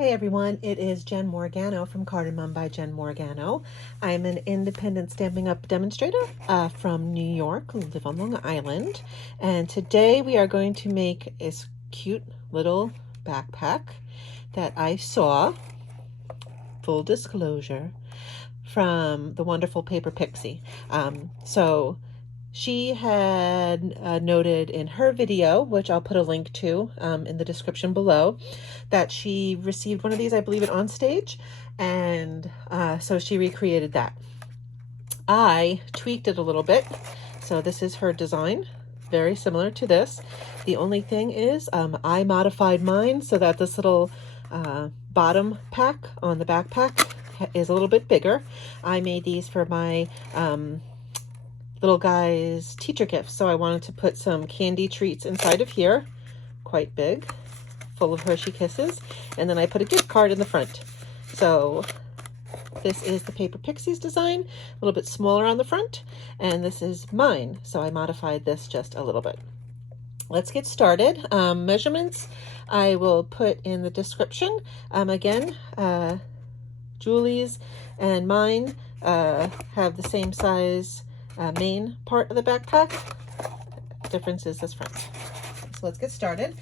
Hey everyone, it is Jen Morgano from Cardamom by Jen Morgano. I'm an independent Stampin' Up! Demonstrator from New York, live on Long Island. And today we are going to make this cute little backpack that I saw, full disclosure, from the wonderful Paper Pixie. She had noted in her video, which I'll put a link to in the description below, that she received one of these, I believe, at Onstage, and so she recreated that. I tweaked it a little bit, so this is her design, very similar to this. The only thing is I modified mine so that this little bottom pack on the backpack is a little bit bigger. I made these for my little guy's teacher gifts, so I wanted to put some candy treats inside of here, quite big, full of Hershey Kisses, and then I put a gift card in the front. So this is the Paper Pixies design, a little bit smaller on the front, and this is mine, so I modified this just a little bit. Let's get started. Measurements I will put in the description. Again, Julie's and mine have the same size main part of the backpack. Difference is this front. So let's get started.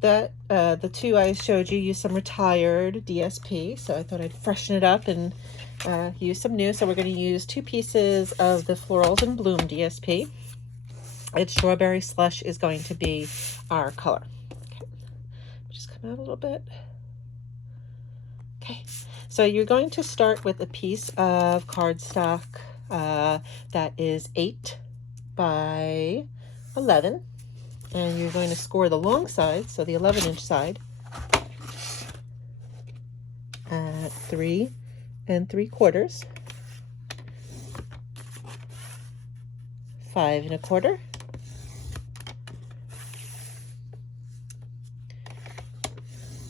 The two I showed you use some retired DSP, so I thought I'd freshen it up and use some new. So we're going to use 2 pieces of the Florals and Bloom DSP. It's Strawberry Slush is going to be our color. Okay. Just come out a little bit. Okay, so you're going to start with a piece of cardstock that is 8 by 11, and you're going to score the long side, so the 11-inch side, at 3 3/4, 5 1/4,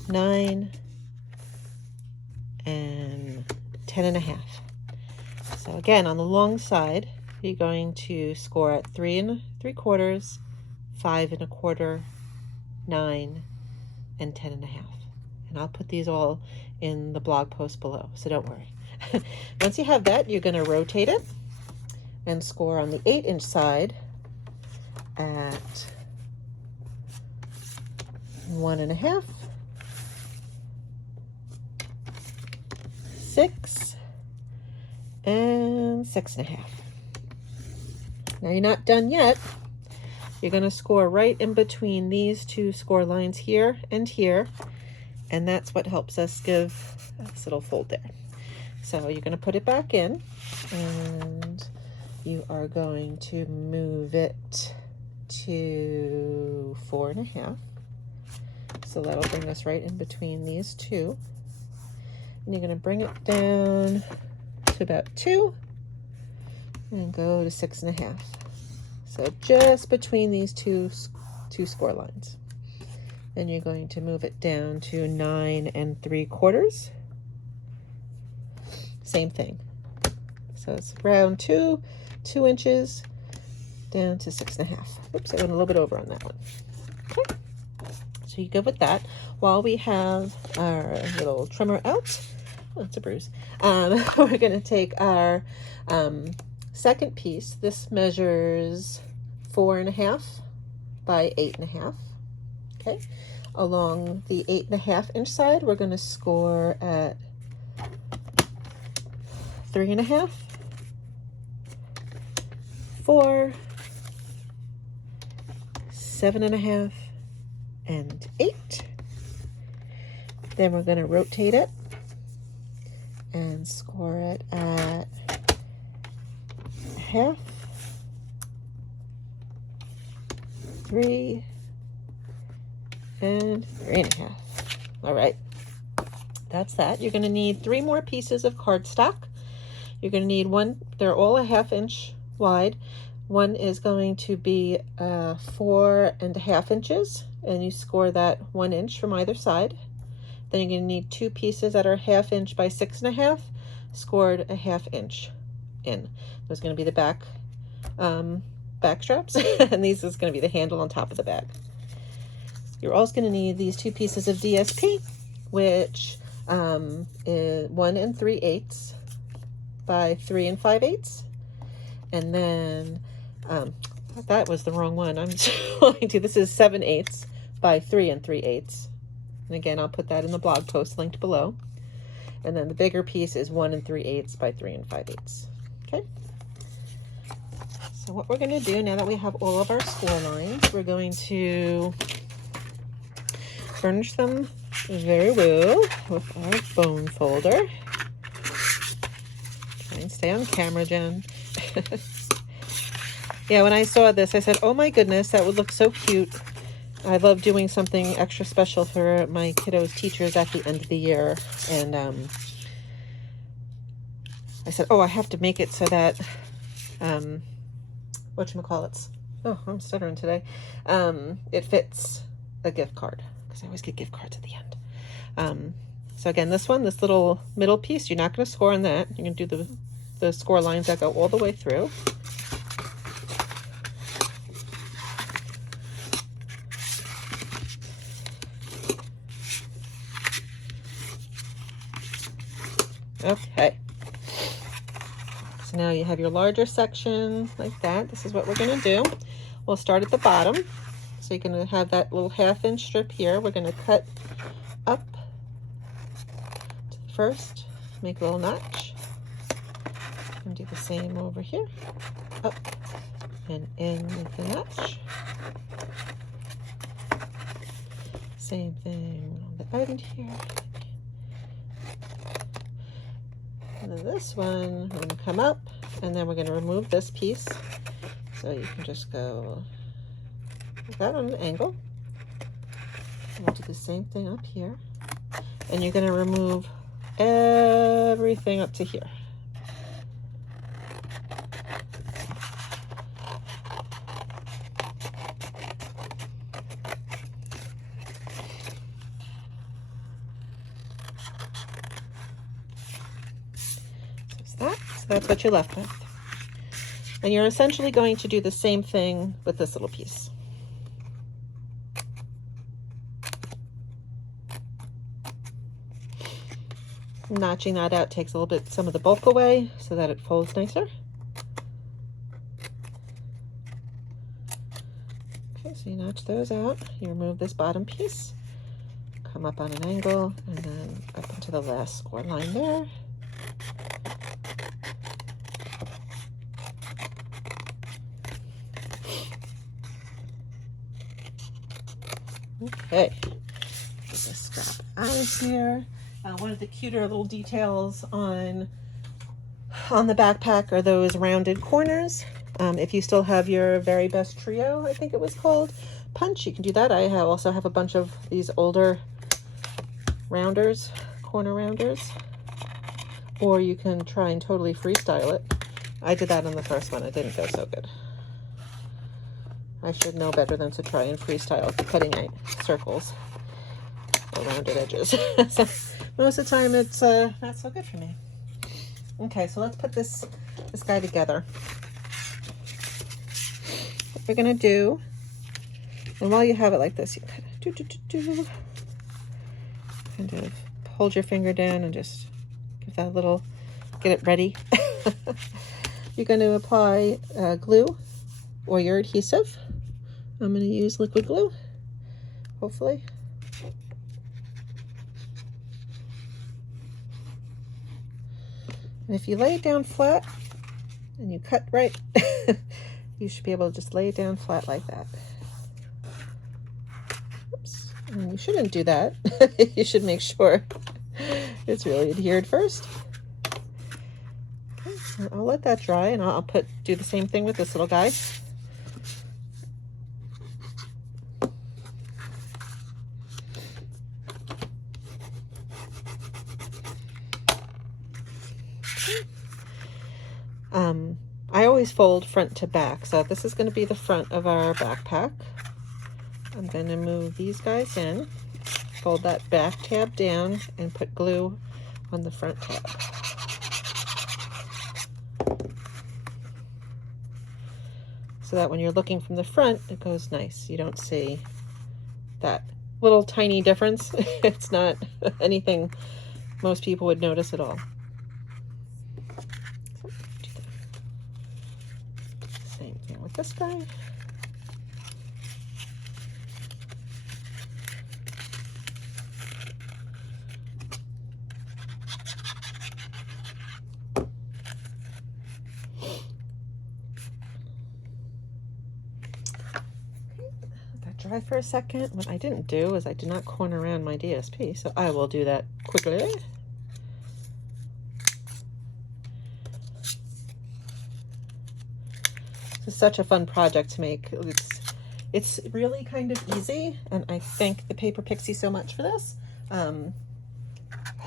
9, and 10 1/2. So again, on the long side, you're going to score at 3 3/4, 5 1/4, 9, and 10 1/2. And I'll put these all in the blog post below, so don't worry. Once you have that, you're going to rotate it and score on the 8-inch side at 1 1/2, 6, and 6 1/2. Now you're not done yet. You're going to score right in between these 2 score lines here and here, and that's what helps us give this little fold there. So you're going to put it back in, and you are going to move it to 4 1/2. So that'll bring us right in between these 2. And you're going to bring it down to about 2 and go to 6 1/2. So just between these two score lines. Then you're going to move it down to 9 3/4. Same thing. So it's around 2 inches down to 6 1/2. Oops, I went a little bit over on that one. Okay. So you're good with that. While we have our little trimmer out, oh, it's a bruise. We're going to take our second piece. This measures 4 1/2 by 8 1/2. Okay. Along the 8 1/2-inch side, we're going to score at 3 1/2, 4, 7 1/2, and 8. Then we're going to rotate it and score it at 1/2, 3, and 3 1/2. All right, that's that. You're going to need 3 more pieces of cardstock. You're going to need one. They're all 1/2 inch wide. One is going to be 4 1/2 inches, and you score that 1 inch from either side. Then you're going to need 2 pieces that are 1/2 inch by 6 1/2, scored a 1/2 inch in. There's going to be the back straps, and these is going to be the handle on top of the bag. You're also going to need these 2 pieces of DSP, which is 1 3/8 by 3 5/8. And then, that was the wrong one. I'm trying to, this is 7/8 by 3 3/8. And again, I'll put that in the blog post linked below. And then the bigger piece is 1 3/8 by 3 5/8. Okay. So what we're going to do now that we have all of our score lines, we're going to furnish them very well with our bone folder. Try and stay on camera, Jen. Yeah, when I saw this, I said, oh my goodness, that would look so cute. I love doing something extra special for my kiddos' teachers at the end of the year. And I said, oh, I have to make it so that, whatchamacallits? Oh, I'm stuttering today. It fits a gift card, because I always get gift cards at the end. So again, this little middle piece, you're not going to score on that. You're going to do the score lines that go all the way through. Okay. So now you have your larger section like that. This is what we're going to do. We'll start at the bottom. So you're going to have that little 1/2 inch strip here. We're going to cut up to the first, make a little notch, and do the same over here. Up and in with the notch. Same thing on the end here. And then this one, we're going to come up, and then we're going to remove this piece. So you can just go like that on an angle. And we'll do the same thing up here. And you're going to remove everything up to here. So that's what you're left with. And you're essentially going to do the same thing with this little piece. Notching that out takes a little bit, some of the bulk away so that it folds nicer. Okay, so you notch those out. You remove this bottom piece, come up on an angle, and then up into the last score line there. Okay, get this strap out of here. One of the cuter little details on the backpack are those rounded corners. If you still have your Very Best Trio, I think it was called, punch, you can do that. I also have a bunch of these older rounders, corner rounders, or you can try and totally freestyle it. I did that on the first one. It didn't go so good. I should know better than to try and freestyle cutting out circles or rounded edges. So most of the time it's not so good for me. Okay, so let's put this guy together. What we're gonna do, and while you have it like this, you kind of hold your finger down and just give that a little, get it ready. You're going to apply glue or your adhesive. I'm going to use liquid glue, hopefully. And if you lay it down flat and you cut right, you should be able to just lay it down flat like that. Oops. And you shouldn't do that. You should make sure it's really adhered first. Okay, I'll let that dry, and I'll do the same thing with this little guy. I always fold front to back, so this is going to be the front of our backpack. I'm going to move these guys in, fold that back tab down, and put glue on the front tab. So that when you're looking from the front, it goes nice. You don't see that little tiny difference. It's not anything most people would notice at all. Same thing with this guy. Dry for a second. What I didn't do is I did not corner around my DSP, so I will do that quickly. This is such a fun project to make. It's really kind of easy, and I thank the Paper Pixie so much for this. That's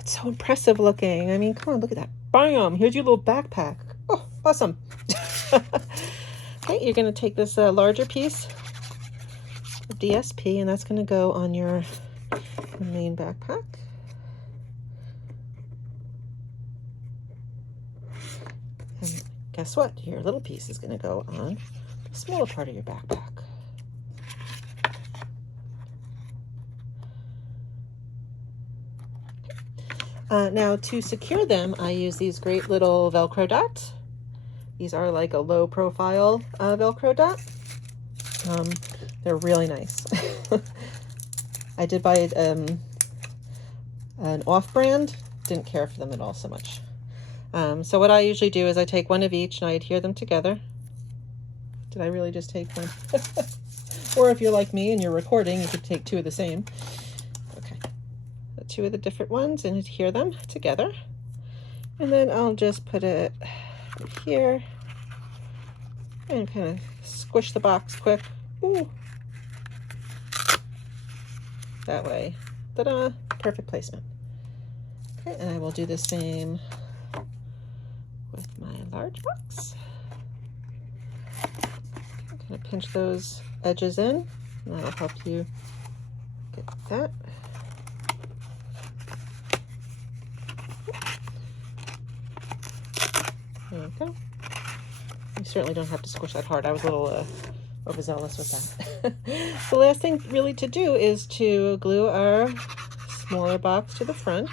so impressive looking. I mean, come on, look at that. Bam! Here's your little backpack. Oh, awesome. Okay, you're going to take this larger piece DSP, and that's going to go on your main backpack. And guess what? Your little piece is going to go on the smaller part of your backpack. Now to secure them, I use these great little Velcro dots. These are like a low profile Velcro dot. They're really nice. I did buy an off-brand. Didn't care for them at all so much. So what I usually do is I take one of each and I adhere them together. Did I really just take one? Or if you're like me and you're recording, you could take two of the same. Okay. Two of the different ones and adhere them together. And then I'll just put it right here and kind of squish the box quick. Ooh. That way. Ta-da! Perfect placement. Okay, and I will do the same with my large box. I'm going to pinch those edges in, and that'll help you get that. There you go. You certainly don't have to squish that hard. I was a little overzealous with that. The last thing really to do is to glue our smaller box to the front,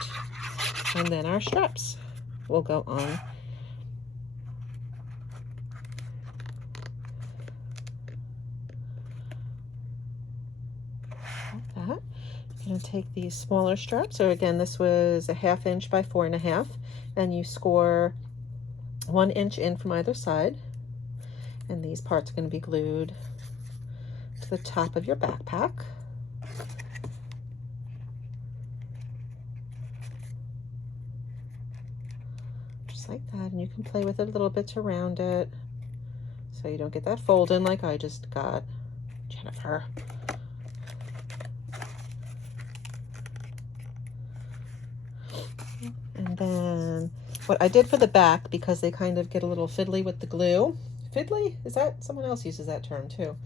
and then our straps will go on. Like that. I'm going to take these smaller straps. So again, this was a 1/2 inch by 4.5, and you score 1 inch in from either side. And these parts are going to be glued to the top of your backpack. Just like that. And you can play with it a little bit around it so you don't get that fold in like I just got. Jennifer. And then what I did for the back, because they kind of get a little fiddly with the glue. Fiddly? Is that, someone else uses that term too.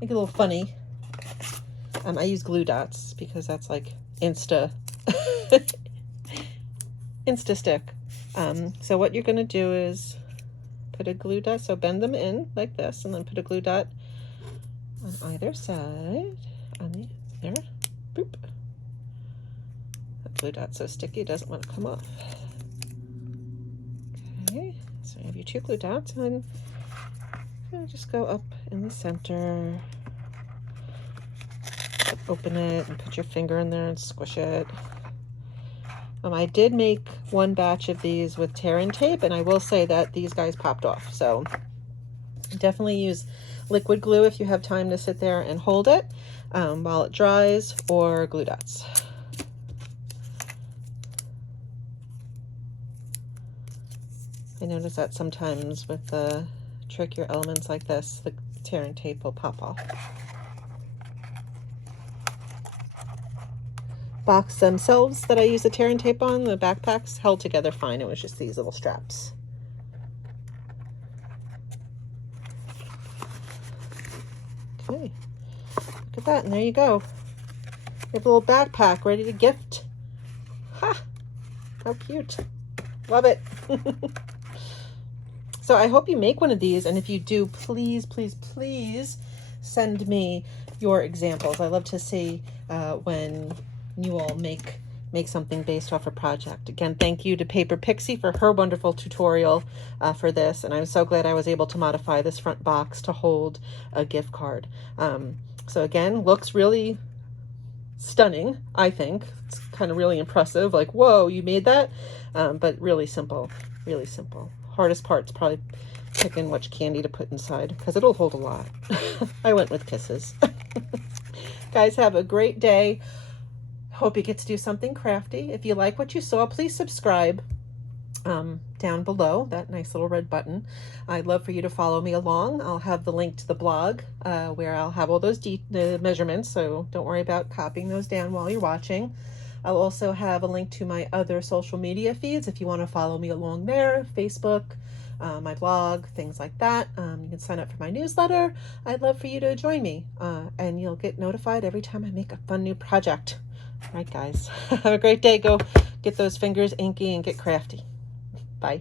Make it a little funny. I use glue dots because that's like insta stick. So what you're going to do is put a glue dot, so bend them in like this, and then put a glue dot on either side. There. Boop. That glue dot's so sticky it doesn't want to come off. Okay, so you have your 2 glue dots, and just go up in the center, open it, and put your finger in there and squish it. I did make one batch of these with tear and tape, and I will say that these guys popped off. So definitely use liquid glue if you have time to sit there and hold it while it dries, or glue dots. I notice that sometimes with the trickier elements like this, the tear and tape will pop off. Box themselves that I use the tear and tape on, the backpacks held together fine. It was just these little straps. Okay, look at that, and there you go. You have a little backpack ready to gift. Ha! How cute. Love it. So I hope you make one of these, and if you do, please, please, please send me your examples. I love to see when you all make something based off a project. Again, thank you to Paper Pixie for her wonderful tutorial for this, and I'm so glad I was able to modify this front box to hold a gift card. So again, looks really stunning, I think. It's kind of really impressive, like, whoa, you made that? But really simple, really simple. Hardest part's probably picking which candy to put inside, because it'll hold a lot. I went with Kisses. Guys, have a great day. Hope you get to do something crafty. If you like what you saw, please subscribe down below, that nice little red button. I'd love for you to follow me along. I'll have the link to the blog where I'll have all those the measurements, so don't worry about copying those down while you're watching. I'll also have a link to my other social media feeds if you want to follow me along there, Facebook, my blog, things like that. You can sign up for my newsletter. I'd love for you to join me, and you'll get notified every time I make a fun new project. All right, guys, have a great day. Go get those fingers inky and get crafty. Bye.